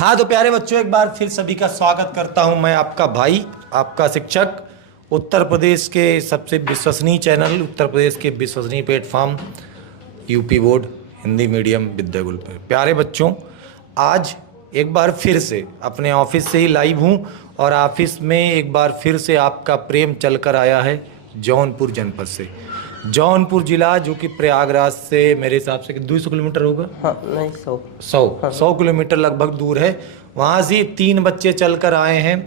हाँ तो प्यारे बच्चों, एक बार फिर सभी का स्वागत करता हूं मैं, आपका भाई, आपका शिक्षक, उत्तर प्रदेश के सबसे विश्वसनीय चैनल, उत्तर प्रदेश के विश्वसनीय platform UP board Hindi medium Vidyagul पर। प्यारे बच्चों, आज एक बार फिर से अपने ऑफिस से ही लाइव हूं और ऑफिस में एक बार फिर से आपका प्रेम चलकर आया है जौनपुर जनपद से। जौनपुर जिला जो कि प्रयागराज से मेरे हिसाब से 200 किलोमीटर होगा। हाँ, नहीं 100 किलोमीटर लगभग दूर है। वहाँ से 3 बच्चे चलकर आए हैं।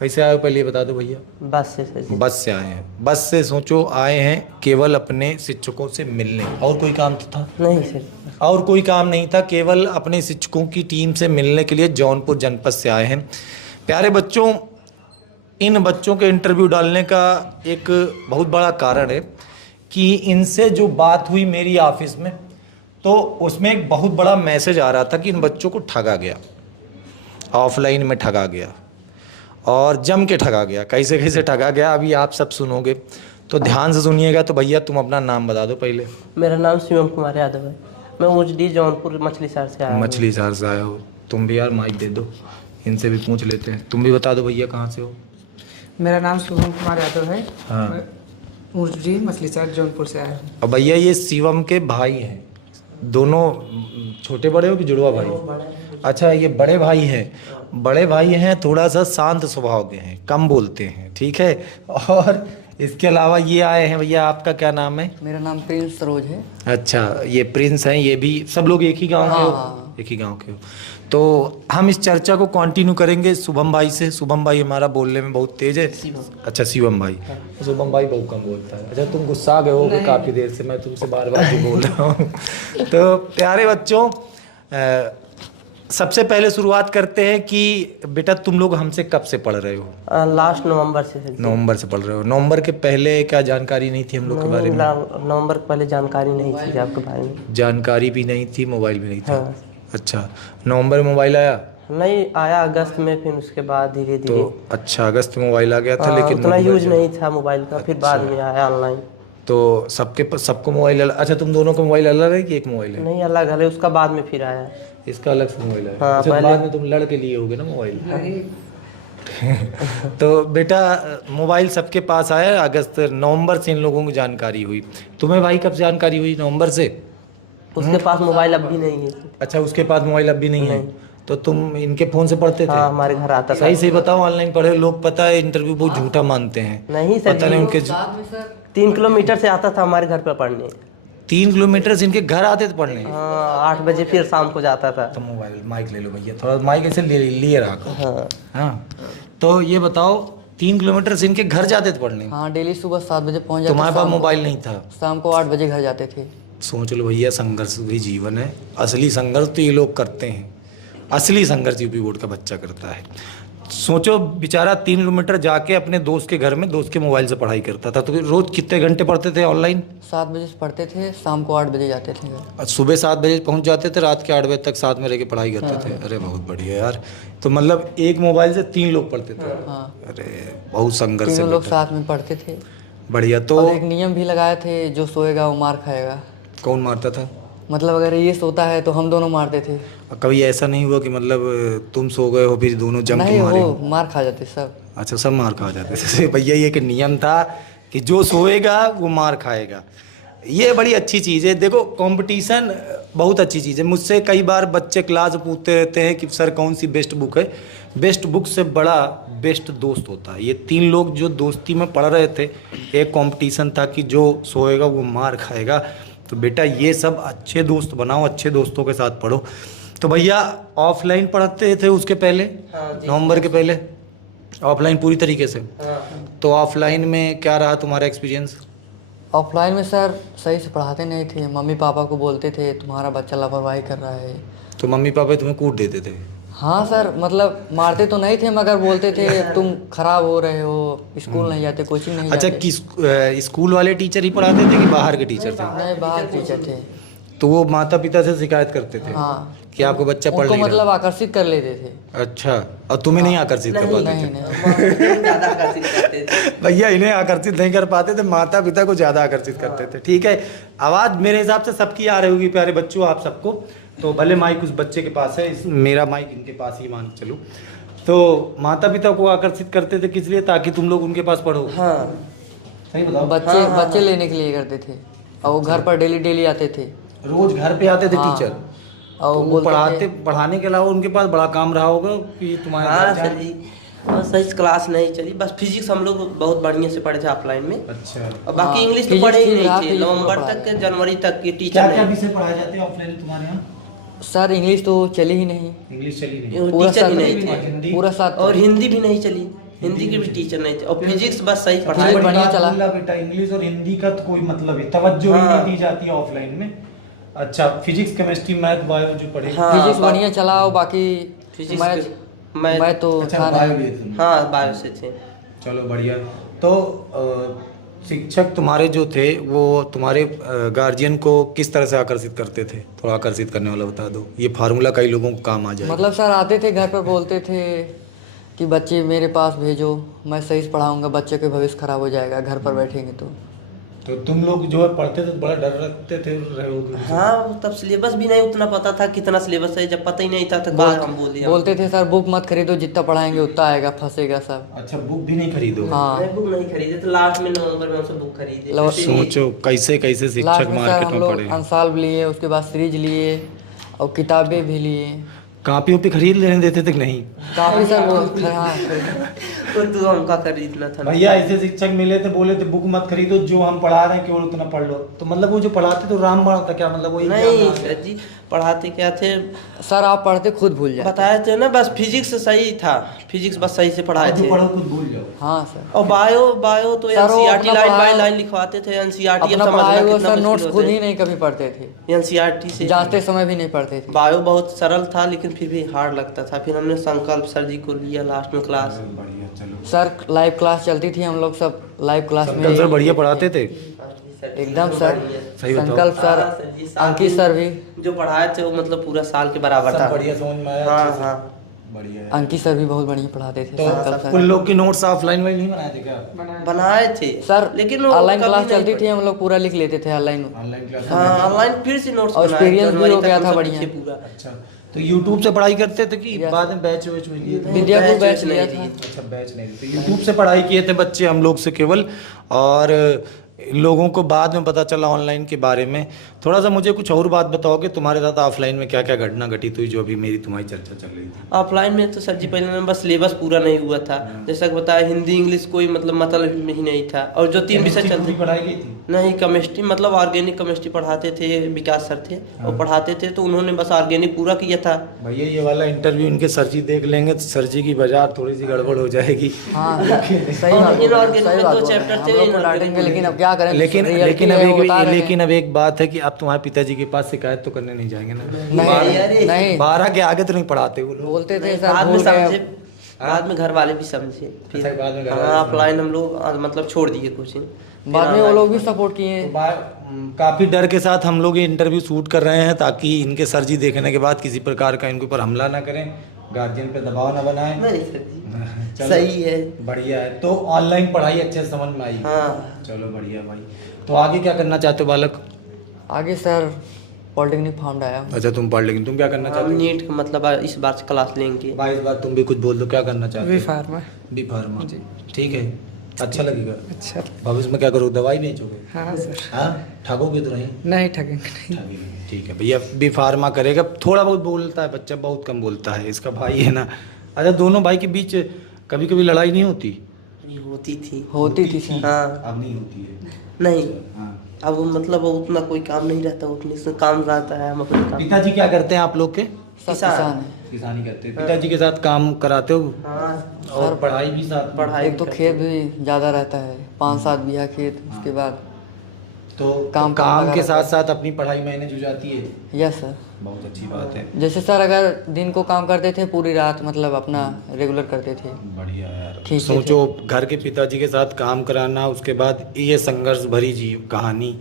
कैसे आए हो पहले ये बता दो भैया। बस से बस से आए हैं। बस से सोचो आए हैं केवल अपने शिक्षकों से मिलने, और कोई काम था नहीं सर, और कोई काम नहीं था, केवल अपने शिक्षकों की टीम से मिलने के लिए जौनपुर जनपद से आए हैं। प्यारे बच्चों, इन बच्चों के इंटरव्यू डालने का एक बहुत बड़ा कारण है कि इनसे जो बात हुई मेरी ऑफिस में, तो उसमें एक बहुत बड़ा मैसेज आ रहा था कि इन बच्चों को ठगा गया, ऑफलाइन में ठगा गया और जम के ठगा गया। कैसे कैसे ठगा गया अभी आप सब सुनोगे, तो ध्यान से सुनिएगा। तो भैया तुम अपना नाम बता दो पहले। मेरा नाम शिवम कुमार यादव है। मैं उजडी जौनपुर मछली शहर से आया हूँ। मछली शहर से आए हो तुम भी? यार माइक दे दो, इनसे भी पूछ लेते हैं। तुम भी बता दो भैया कहाँ से हो। मेरा नाम शुभम कुमार यादव है। हाँ, उर्जी मछली शहर जौनपुर से आया हूँ। और भैया ये शिवम के भाई हैं। दोनों छोटे बड़े हो कि जुड़वा भाई? अच्छा, ये बड़े भाई हैं। बड़े भाई हैं, थोड़ा सा शांत स्वभाव के हैं, कम बोलते हैं, ठीक है। और इसके अलावा ये आए हैं। भैया आपका क्या नाम है? मेरा नाम प्रिंस सरोज है। अच्छा, ये प्रिंस हैं। ये भी सब लोग एक ही गांव के हो? हाँ। एक ही गांव के हो। तो हम इस चर्चा को कंटिन्यू करेंगे शुभम भाई से। शुभम भाई हमारा बोलने में बहुत तेज है। अच्छा, शिवम भाई। शुभम भाई बहुत कम बोलता है। अच्छा, तुम गुस्सा गए होगे काफ़ी देर से, मैं तुमसे बार बार भी बोल रहा हूँ। तो प्यारे बच्चों, सबसे पहले शुरुआत करते हैं कि बेटा तुम लोग हमसे कब से पढ़ रहे हो? लास्ट नवंबर से नवंबर से पढ़ रहे हो। नवंबर के पहले क्या जानकारी नहीं थी हम लोग के बारे में? नवंबर के पहले जानकारी नहीं थी आपके बारे में। जानकारी भी नहीं थी, मोबाइल भी नहीं था। हाँ। अच्छा, नवंबर में मोबाइल आया? नहीं आया, अगस्त में, फिर उसके बाद धीरे धीरे। तो अच्छा, अगस्त में मोबाइल आ गया था। लेकिन उतना यूज नहीं था मोबाइल का। फिर बाद में आया ऑनलाइन। तो सबको मोबाइल अलग? अच्छा, तुम दोनों का मोबाइल अलग है कि एक मोबाइल है? नहीं, अलग अलग, उसका बाद में फिर आया। इसका अलग से मोबाइल है। हाँ, अच्छा, पहले- बाद में तुम लड़के लिए होगे ना मोबाइल। तो बेटा मोबाइल सबके पास आया अगस्त, नवंबर से इन लोगों को जानकारी हुई। तुम्हें भाई कब जानकारी हुई? नवंबर से? उसके पास मोबाइल अब भी नहीं है। अच्छा, उसके पास मोबाइल अब भी नहीं है। तो तुम इनके फोन से पढ़ते थे? हाँ, हमारे घर आता था। सही से बताओ, ऑनलाइन पढ़े लोग, पता है इंटरव्यू बहुत झूठा मानते हैं। नहीं सर, पता नहीं उनके 3 किलोमीटर से आता था हमारे घर पर पढ़ने। 3 किलोमीटर से इनके घर आते थे पढ़ने? हाँ, 8 बजे फिर शाम को जाता था। तो मोबाइल माइक ले लो भैया, थोड़ा माइक ऐसे लिए रखो। हाँ, हाँ, तो ये बताओ 3 किलोमीटर से इनके घर जाते थे पढ़ने? हाँ, डेली सुबह 7 बजे पहुँच जाते। तुम्हारे पास मोबाइल नहीं था? शाम को 8 बजे घर जाते थे। सोच लो भैया, संघर्ष भी जीवन है। असली संघर्ष तो ये लोग करते हैं। असली संघर्ष यूपी बोर्ड का बच्चा करता है। सोचो, बेचारा 3 किलोमीटर जाके अपने दोस्त के घर में दोस्त के मोबाइल से पढ़ाई करता था। तो रोज कितने घंटे पढ़ते थे ऑनलाइन? 7 बजे से पढ़ते थे, शाम को 8 बजे जाते थे घर। सुबह 7 बजे पहुंच जाते थे, रात के 8 बजे तक साथ में रह के पढ़ाई करते थे। अरे बहुत बढ़िया यार। तो मतलब एक मोबाइल से 3 लोग पढ़ते थे? हाँ, अरे बहुत संघर्ष है तीनों लोग बेटा। साथ में पढ़ते थे। बढ़िया। तो और एक नियम भी लगाए थे, जो सोएगा वो मार खाएगा। कौन मारता था? मतलब अगर ये सोता है तो हम दोनों मारते थे। कभी ऐसा नहीं हुआ कि मतलब तुम सो गए हो फिर दोनों जम के नहीं, मारे? वो मार खा जाते सब। अच्छा, सब मार खा जाते थे। भैया ये एक नियम था कि जो सोएगा वो मार खाएगा। ये बड़ी अच्छी चीज़ है। देखो, कंपटीशन बहुत अच्छी चीज़ है। मुझसे कई बार बच्चे क्लास पूछते रहते हैं कि सर कौन सी बेस्ट बुक है। बेस्ट बुक से बड़ा बेस्ट दोस्त होता है। ये 3 लोग जो दोस्ती में पढ़ रहे थे, एक कंपटीशन था कि जो सोएगा वो मार खाएगा। तो बेटा ये सब अच्छे दोस्त बनाओ, अच्छे दोस्तों के साथ पढ़ो। तो भैया ऑफलाइन पढ़ते थे उसके पहले? नवंबर के पहले ऑफलाइन पूरी तरीके से? तो ऑफलाइन में क्या रहा तुम्हारा एक्सपीरियंस? ऑफलाइन में सर सही से पढ़ाते नहीं थे। मम्मी पापा को बोलते थे तुम्हारा बच्चा लापरवाही कर रहा है। तो मम्मी पापा तुम्हें कूट देते थे? हाँ सर, मतलब मारते तो नहीं थे मगर बोलते थे तुम खराब हो रहे हो, स्कूल नहीं जाते, कोचिंग नहीं अच्छा, जाते। किस स्कूल वाले टीचर ही पढ़ाते थे कि बाहर के टीचर थे? नहीं, बाहर टीचर थे। तो वो माता पिता से शिकायत करते थे हाँ, कि आपको बच्चा पढ़ उनको नहीं मतलब रहा? आकर्षित कर लेते थे। अच्छा, और तुम्हें नहीं आकर्षित कर पाते नहीं थे? नहीं, ज्यादा आकर्षित करते थे। भैया इन्हें आकर्षित नहीं कर पाते थे, माता पिता को ज़्यादा आकर्षित करते थे। ठीक है, आवाज़ मेरे हिसाब से सबकी आ रही होगी प्यारे बच्चों, आप सबको। तो भले माइक उस बच्चे के पास है, मेरा माइक इनके पास ही मान के चलो। तो माता पिता को आकर्षित करते थे किस लिए? ताकि तुम लोग उनके पास पढ़ो। हाँ सही बताओ। बच्चे लेने के लिए करते थे और वो घर पर डेली आते थे। रोज घर पे आते थे हाँ। टीचर और तो बोलते थे पढ़ाने के अलावा उनके पास बड़ा काम रहा होगा कि तुम्हारे हाँ घर सर जी, बस सही क्लास नहीं चली, बस फिजिक्स हम लोग बहुत बढ़िया से पढ़े थे ऑफलाइन में। अच्छा, और बाकी हाँ, इंग्लिश तो physics पढ़े ही भी रहा, नहीं थे, physics नवंबर पढ़ा तक जनवरी तक के क्या टीचर क्या नहीं, विषय पढ़ाए जाते हैं ऑफलाइन तुम्हारे यहाँ? सर इंग्लिश तो चली ही नहीं, इंग्लिश चली नहीं, पूरा टीचर ही साल नहीं थे। हिंदी पूरा साथ और हिंदी भी नहीं चली, हिंदी के भी टीचर नहीं थे, और फिजिक्स बस सही सबसे पढ़ाए। बड़ी बढ़िया बात चला। बोला बेटा, इंग्लिश और हिंदी का तो कोई मतलब है, तवज्जो ही हाँ। नहीं दी जाती है ऑफलाइन में। अच्छा, फिजिक्स केमिस्ट्री मैथ बायो जो पढ़े। हाँ। फिजिक्स बढ़िया चला और बाकी फिजिक्स मैं तो अच्छा, था बायो नहीं। लिए तुम। हाँ बायो से थे। चलो बढ़िया। तो शिक्षक तुम्हारे जो थे वो तुम्हारे गार्जियन को किस तरह से आकर्षित करते थे? थोड़ा आकर्षित करने वाला बता दो, ये फार्मूला कई लोगों को काम आ जाए। मतलब सर आते थे घर पर बोलते थे कि बच्चे मेरे पास भेजो, मैं सही से पढ़ाऊंगा, बच्चे का भविष्य खराब हो जाएगा घर पर बैठेंगे तो तुम लोग जो है पढ़ते थे तो बड़ा डर रखते थे रहे होगे। हाँ तब सिलेबस भी नहीं उतना पता था कितना सिलेबस है, जब पता ही नहीं था तो बाद हम बोल दिया। बोलते थे सर बुक मत खरीदो, जितना पढ़ाएंगे उतना आएगा, फंसेगा सब। अच्छा, बुक भी नहीं खरीदो? हाँ मैं बुक नहीं खरीदे, तो लास्ट में नवंबर में हमसे बुक खरीदे। लो, इसीलिए- सोचो कैसे कैसे लास्ट शिक्षक में सर मार्केट हम में लोग पड़े। अनसाल्व लिए, उसके बाद सीरीज लिए और किताबें भी लिए। कॉपी वॉपी खरीद लेने देते थे कि नहीं? काफी सर वो हाँ तो तू हमका खरीदना था ना। भैया ऐसे शिक्षक मिले थे, बोले थे बुक मत खरीदो, जो हम पढ़ा रहे हैं केवल उतना पढ़ लो। तो मतलब वो जो पढ़ाते तो रामबाण था क्या? मतलब वही नहीं सर जी, पढ़ाते क्या थे, सर आप पढ़ते खुद भूल जाए। बताए थे ना, बस फिजिक्स सही था, फिजिक्स बस सही से पढ़ाए जो थे। पढ़ो खुद भूल जाओ। हाँ सर और बायो तो सर, वो एनसीईआरटी अपना लाइन बाय पढ़ाया- लाइन लिखवाते थे, एनसीईआरटी अपना पढ़ाए हुए सर नोट्स खुद ही नहीं कभी पढ़ते थे, एनसीईआरटी से जाते समय भी नहीं पढ़ते थे। बायो बहुत सरल था लेकिन फिर भी हार्ड लगता था। फिर हमने संकल्प सर जी को लिया लास्ट में क्लास। बढ़िया, चलो। सर लाइव क्लास चलती थी, हम लोग सब लाइव क्लास में संकल्प सर बढ़िया पढ़ाते थे। एकदम सर। सही बताओ। संकल्प सर, हाँ, सर जी, साल अंकित में सर भी, जो पढ़ाए थे वो मतलब पूरा साल के बराबर सब था। बढ़िया समझ में आया? हाँ अच्छे से? हाँ बढ़िया है। अंकित सर भी बहुत बढ़िया पढ़ाते थे। तो संकल्प उन सर लोग की नोट्स ऑफलाइन में नहीं बनाए थे क्या? बनाए थे सर लेकिन वो ऑनलाइन कभी क्लास नहीं चलती पढ़े। थी, हम लोग पूरा लिख लेते थे ऑनलाइन। Online class? हाँ ऑनलाइन फिर से नोट्स और बनाए, experience भी जनवरी हो तक गया हम था सब बढ़िया। लिखे पूरा। अच्छा, तो यूट्यूब से पढ़ाई करते थे कि Yes. बाद में बैच वैच में लिए थे? विद्यापुर बैच बैच लिया नहीं था। लिए। अच्छा, बैच नहीं थे, यूट्यूब से पढ़ाई किए थे बच्चे हम लोग से केवल। और लोगों को बाद में पता चला ऑनलाइन के बारे में। थोड़ा सा मुझे कुछ और बात बताओ कि तुम्हारे साथ ऑफलाइन में क्या क्या घटना घटित हुई जो अभी मेरी तुम्हारी चर्चा चल रही थी? ऑफलाइन में तो सर जी पहले नंबर सिलेबस पूरा नहीं हुआ था, जैसा कि बताया हिंदी इंग्लिश कोई मतलब ही नहीं था। और जो 3 विषय केमिस्ट्री चलते पूरी पढ़ाई गई थी? नहीं, केमिस्ट्री मतलब ऑर्गेनिक केमिस्ट्री पढ़ाते थे, विकास सर थे और पढ़ाते थे, तो उन्होंने बस ऑर्गेनिक पूरा किया था। भैया ये वाला इंटरव्यू इनके सर जी देख लेंगे तो सर जी की बाजार थोड़ी सी गड़बड़ हो जाएगी। हाँ सही और बात, inorganic सही में बात दो बोल रहे हैं। chapter हम थे, लोग को inorganic डांटेंगे लेकिन अब क्या करें, लेकिन reality लेकिन है, अब वो बता एक रहे हैं। लेकिन अब एक बात है कि अब तुम्हारे पिताजी के पास शिकायत तो करने नहीं जाएंगे ना? नहीं नहीं 12 के आगे तो नहीं पढ़ाते वो लोग? बोलते थे सर बाद में भूल गए। समझे, बाद में घर वाले भी समझे। अच्छा, बाद में घर वाले हाँ ऑफलाइन हम लोग मतलब छोड़ दिए कोचिंग। बाद में वो लोग भी सपोर्ट किए। काफ़ी डर के साथ हम लोग ये इंटरव्यू शूट कर रहे हैं ताकि इनके सर जी देखने के बाद किसी प्रकार का इनके ऊपर हमला ना करें, गार्जियन पे दबाव ना बनाएं। नहीं सर जी चलो, सही है। बढ़िया है। तो ऑनलाइन पढ़ाई अच्छे से समझ में आई? हाँ चलो बढ़िया भाई। तो आगे क्या करना चाहते हो बालक? आगे सर पॉलिटेक्निक फाउंड आया हूँ। अच्छा, तुम पढ़, लेकिन तुम क्या करना हम चाहते हो? नीट का मतलब इस बार से क्लास लेंगे। भाई इस बार तुम भी कुछ बोल दो, क्या करना चाहते वी हो? फार्मा। बी फार्मा, ठीक है, अच्छा लगेगा। अच्छा। भविष्य में क्या करोगे? दवाई बेचोगे? हाँ सर। हाँ, ठगोगे तो नहीं? नहीं ठगेंगे नहीं। ठगेंगे, ठीक है भैया। बी फार्मा करेगा, थोड़ा बहुत बोलता है बच्चा, बहुत कम बोलता है, इसका भाई है ना। अच्छा, दोनों भाई के बीच कभी कभी लड़ाई नहीं होती? होती थी सर। हाँ अब नहीं होती है? नहीं, हाँ। अब मतलब उतना कोई काम नहीं रहता, उतने से काम रहता है, हम अपने काम। पिताजी क्या करते हैं आप लोग के? सब किसान। किसान है। किसानी करते हैं। पिताजी के साथ काम कराते हो हाँ और पढ़ाई भी साथ में? पढ़ाई एक तो करते खेत भी ज़्यादा रहता है, 5-7 बीघा खेत, उसके बाद तो काम काम लगा के रहता साथ है। साथ अपनी पढ़ाई मैनेज हो जाती है? Yes sir. बहुत अच्छी बात है। जैसे सर अगर दिन को काम करते थे, पूरी रात मतलब अपना रेगुलर करते थे। बढ़िया यार। ठीक है, सोचो घर के पिताजी के साथ काम कराना, उसके बाद ये संघर्ष भरी जी कहानी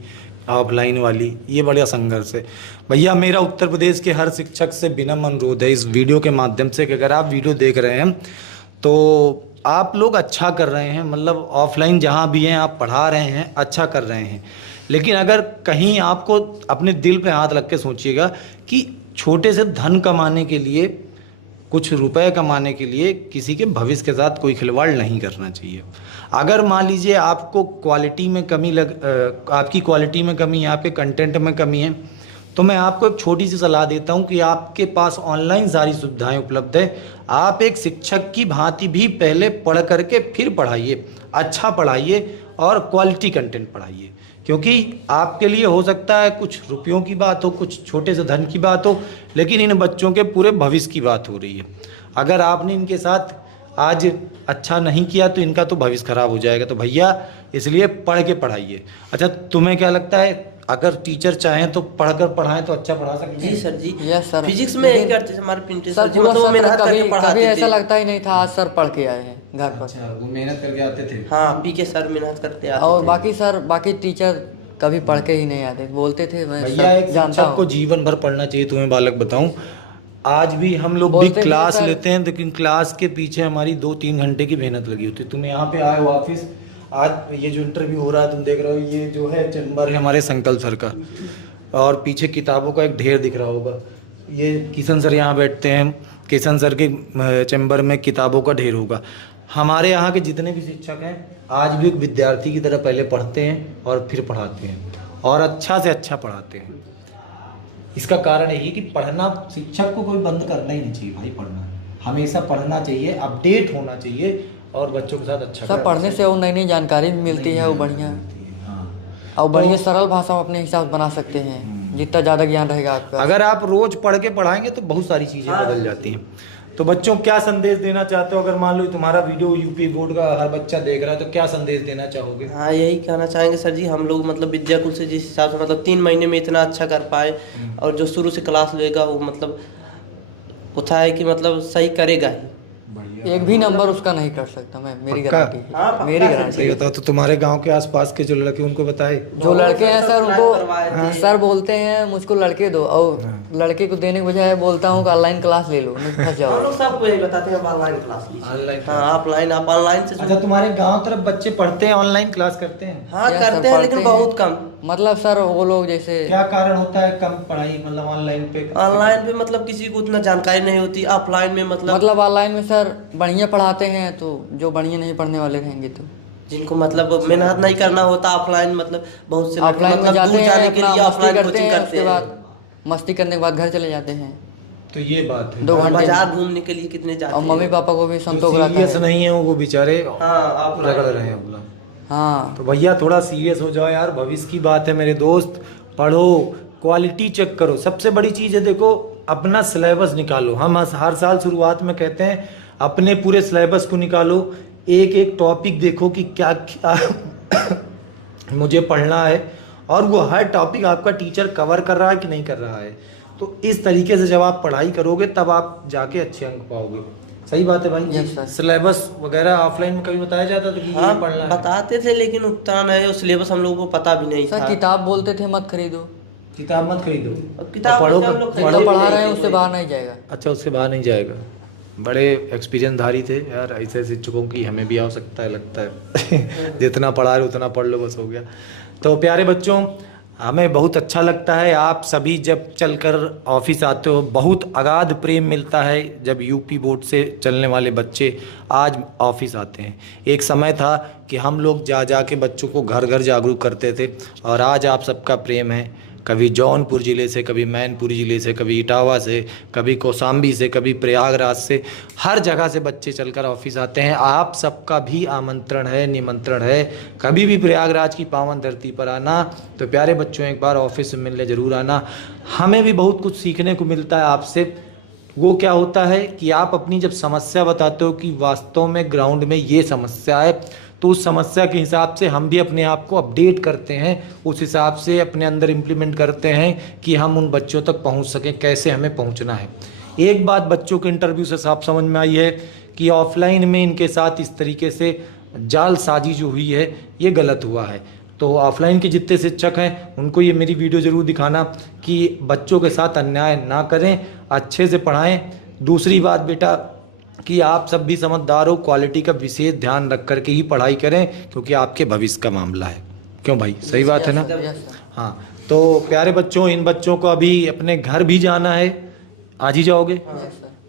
ऑफलाइन वाली, ये बढ़िया संघर्ष है भैया। मेरा उत्तर प्रदेश के हर शिक्षक से विनम्र अनुरोध है इस वीडियो के माध्यम से कि अगर आप वीडियो देख रहे हैं तो आप लोग अच्छा कर रहे हैं, मतलब ऑफलाइन जहाँ भी हैं आप पढ़ा रहे हैं, अच्छा कर रहे हैं। लेकिन अगर कहीं आपको अपने दिल पे हाथ रख के सोचिएगा कि छोटे से धन कमाने के लिए, कुछ रुपए कमाने के लिए किसी के भविष्य के साथ कोई खिलवाड़ नहीं करना चाहिए। अगर मान लीजिए आपको क्वालिटी में कमी आपकी क्वालिटी में कमी है, आपके कंटेंट में कमी है, तो मैं आपको एक छोटी सी सलाह देता हूं कि आपके पास ऑनलाइन सारी सुविधाएं उपलब्ध है। आप एक शिक्षक की भांति भी पहले पढ़ करके फिर पढ़ाइए, अच्छा पढ़ाइए और क्वालिटी कंटेंट पढ़ाइए, क्योंकि आपके लिए हो सकता है कुछ रुपयों की बात हो, कुछ छोटे से धन की बात हो, लेकिन इन बच्चों के पूरे भविष्य की बात हो रही है। अगर आपने इनके साथ आज अच्छा नहीं किया तो इनका तो भविष्य खराब हो जाएगा। तो भैया इसलिए पढ़ के पढ़ाइए। अच्छा, तुम्हें क्या लगता है, अगर टीचर चाहें तो पढ़कर पढ़ाएं तो अच्छा पढ़ा सकते हैं? जी सर जी। Yes sir. फिजिक्स में एक करते थे हमारे पिंटू सर सर जी, पूरा मतलब वो सर मेहनत कभी करके कभी पढ़ाते ऐसा थे। लगता ही नहीं था आज सर पढ़ के आए हैं घर पर। अच्छा, वो मेहनत करके आते थे। हाँ, पीके सर मेहनत करते आते और थे। बाकी सर, बाकी टीचर कभी पढ़ के ही नहीं आते, बोलते थे मैं भैया एक सब जानता शिक्षक को हूँ। जीवन भर पढ़ना चाहिए। तुम्हें बालक बताऊं, आज भी हम लोग भी बोलते थे क्लास सर। लेते हैं, लेकिन क्लास के पीछे हमारी 2-3 घंटे की मेहनत लगी होती है। तुम यहाँ पे आए हो ऑफिस, आज ये जो इंटरव्यू हो रहा है तुम देख रहे हो, ये जो है चैम्बर है हमारे संकल्प सर का, और पीछे किताबों का एक ढेर दिख रहा होगा। ये किशन सर यहाँ बैठते हैं, किशन सर के चैम्बर में किताबों का ढेर होगा। हमारे यहाँ के जितने भी शिक्षक हैं आज भी एक विद्यार्थी की तरह पहले पढ़ते हैं और फिर पढ़ाते हैं, और अच्छा से अच्छा पढ़ाते हैं। इसका कारण यही कि पढ़ना, शिक्षक को कोई बंद करना ही नहीं चाहिए भाई, पढ़ना हमेशा पढ़ना चाहिए, अपडेट होना चाहिए और बच्चों के साथ अच्छा सर पढ़ने से वो नई नई जानकारी भी मिलती है, वो बढ़िया और बढ़िया सरल भाषा में अपने हिसाब से बना सकते हैं, जितना ज़्यादा ज्ञान रहेगा आपका। अगर आप रोज पढ़ के पढ़ाएंगे तो बहुत सारी चीज़ें बदल जाती हैं। तो बच्चों क्या संदेश देना चाहते हो? अगर मान लो तुम्हारा वीडियो यूपी बोर्ड का हर बच्चा देख रहा है तो क्या संदेश देना चाहोगे? हाँ, यही कहना चाहेंगे सर जी, हम लोग मतलब विद्याकुल से जिस हिसाब से मतलब 3 महीने में इतना अच्छा कर पाए, और जो शुरू से क्लास लेगा वो मतलब होता है कि मतलब सही करेगा ही। एक भी नंबर उसका नहीं कर सकता, मैं मेरी पक्का? गारंटी है। हाँ, पक्का मेरी सर। गारंटी सही है। बताओ। तो तुम्हारे गांव के आसपास के जो लड़के उनको बताए, जो लड़के हैं सर उनको करवाए सर बोलते हैं मुझको लड़के दो, और लड़के को देने के बजाय बोलता हूँ कि ऑनलाइन क्लास ले लो, नहीं फंस हम जाओ। लोग सबको यही बताते हैं, ऑनलाइन क्लास लीजिए। ऑनलाइन। हाँ, ऑफलाइन आप ऑनलाइन से। अच्छा, तुम्हारे गांव तरफ बच्चे पढ़ते हैं, ऑनलाइन क्लास करते हैं? हाँ या सर करते हैं, पढ़ते लेकिन हैं। बहुत कम। मतलब सर वो लोग जैसे क्या कारण होता है कम पढ़ाई, मतलब ऑनलाइन पे? ऑनलाइन पे मतलब किसी को उतना जानकारी नहीं होती, ऑफलाइन में मतलब ऑनलाइन में सर बढ़िया पढ़ाते हैं, तो जो बढ़िया नहीं पढ़ने वाले रहेंगे तो जिनको मतलब मेहनत नहीं करना होता, ऑफलाइन मतलब बहुत से लड़के ऑफलाइन में मतलब जाते दूर हैं, जाने के अपना लिए मस्ती ऑफलाइन करते कोचिंग हैं, करते उसके हैं। बाद मस्ती करने के बाद घर चले जाते हैं तो ये बात है। 2 घंटे बाजार घूमने के लिए कितने जाते और हैं। मम्मी पापा को भी संतोष रहता सीरियस है। नहीं है वो बेचारे, हाँ, आप रगड़ रहे हैं अपना। हाँ तो भैया थोड़ा सीरियस हो जाओ यार, भविष्य की बात है मेरे दोस्त। पढ़ो, क्वालिटी चेक करो। सबसे बड़ी चीज़ है, देखो अपना सिलेबस निकालो। हम हर साल शुरुआत में कहते हैं अपने पूरे सिलेबस को निकालो, एक एक टॉपिक देखो कि क्या क्या मुझे पढ़ना है, और वो हर टॉपिक आपका टीचर कवर कर रहा है कि नहीं कर रहा है। तो इस तरीके से जब आप पढ़ाई करोगे तब आप जाके अच्छे अंक पाओगे। सही बात है भाई। Yes, sir. सिलेबस वगैरह ऑफलाइन में कभी बताया जाता था कि हाँ ये पढ़ना है? बताते थे, लेकिन उतना नहीं, और सिलेबस हम लोगों को पता भी नहीं सर था। किताब बोलते थे मत खरीदो, किताब मत खरीदो, अब किताब पढ़ो, हम लोग जो खरीदे भी पढ़ा नहीं रहे हैं थे उससे कोई। बाहर नहीं जाएगा। अच्छा उससे बाहर नहीं जाएगा। बड़े एक्सपीरियंसधारी थे यार, ऐसे शिक्षकों की हमें भी आवश्यकता है लगता है। जितना पढ़ा रहे उतना पढ़ लो, बस हो गया। तो प्यारे बच्चों, हमें बहुत अच्छा लगता है आप सभी जब चलकर ऑफिस आते हो, बहुत अगाध प्रेम मिलता है जब यूपी बोर्ड से चलने वाले बच्चे आज ऑफिस आते हैं। एक समय था कि हम लोग जा जा के बच्चों को घर घर जागरूक करते थे, और आज आप सबका प्रेम है। कभी जौनपुर ज़िले से, कभी मैनपुरी ज़िले से, कभी इटावा से, कभी कौशाम्बी से, कभी प्रयागराज से, हर जगह से बच्चे चलकर ऑफिस आते हैं। आप सबका भी आमंत्रण है, निमंत्रण है, कभी भी प्रयागराज की पावन धरती पर आना। तो प्यारे बच्चों, एक बार ऑफिस में मिलने ज़रूर आना। हमें भी बहुत कुछ सीखने को मिलता है आपसे। वो क्या होता है कि आप अपनी जब समस्या बताते हो कि वास्तव में ग्राउंड में ये समस्या है, तो उस समस्या के हिसाब से हम भी अपने आप को अपडेट करते हैं, उस हिसाब से अपने अंदर इम्प्लीमेंट करते हैं कि हम उन बच्चों तक पहुंच सकें, कैसे हमें पहुंचना है। एक बात बच्चों के इंटरव्यू से साफ समझ में आई है कि ऑफलाइन में इनके साथ इस तरीके से जालसाजी जो हुई है ये गलत हुआ है। तो ऑफलाइन के जितने शिक्षक हैं उनको ये मेरी वीडियो ज़रूर दिखाना कि बच्चों के साथ अन्याय ना करें, अच्छे से पढ़ाएं। दूसरी बात बेटा कि आप सब भी समझदार हो, क्वालिटी का विशेष ध्यान रख करके ही पढ़ाई करें, क्योंकि आपके भविष्य का मामला है। क्यों भाई, सही बात है ना? Yes sir. हाँ, तो प्यारे बच्चों, इन बच्चों को अभी अपने घर भी जाना है आज ही जाओगे?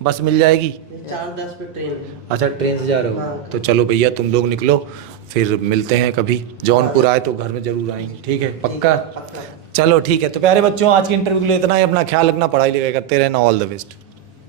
बस मिल जाएगी? 4:10 पे ट्रेन है। अच्छा ट्रेन से जा रहे हो? तो चलो भैया तुम लोग निकलो, फिर मिलते हैं कभी। जौनपुर आए तो घर में ज़रूर आएंगे, ठीक है? पक्का? चलो ठीक है। तो प्यारे बच्चों, आज की इंटरव्यू के लिए इतना ही। अपना ख्याल रखना, पढ़ाई लिखाई करते रहना। All the best.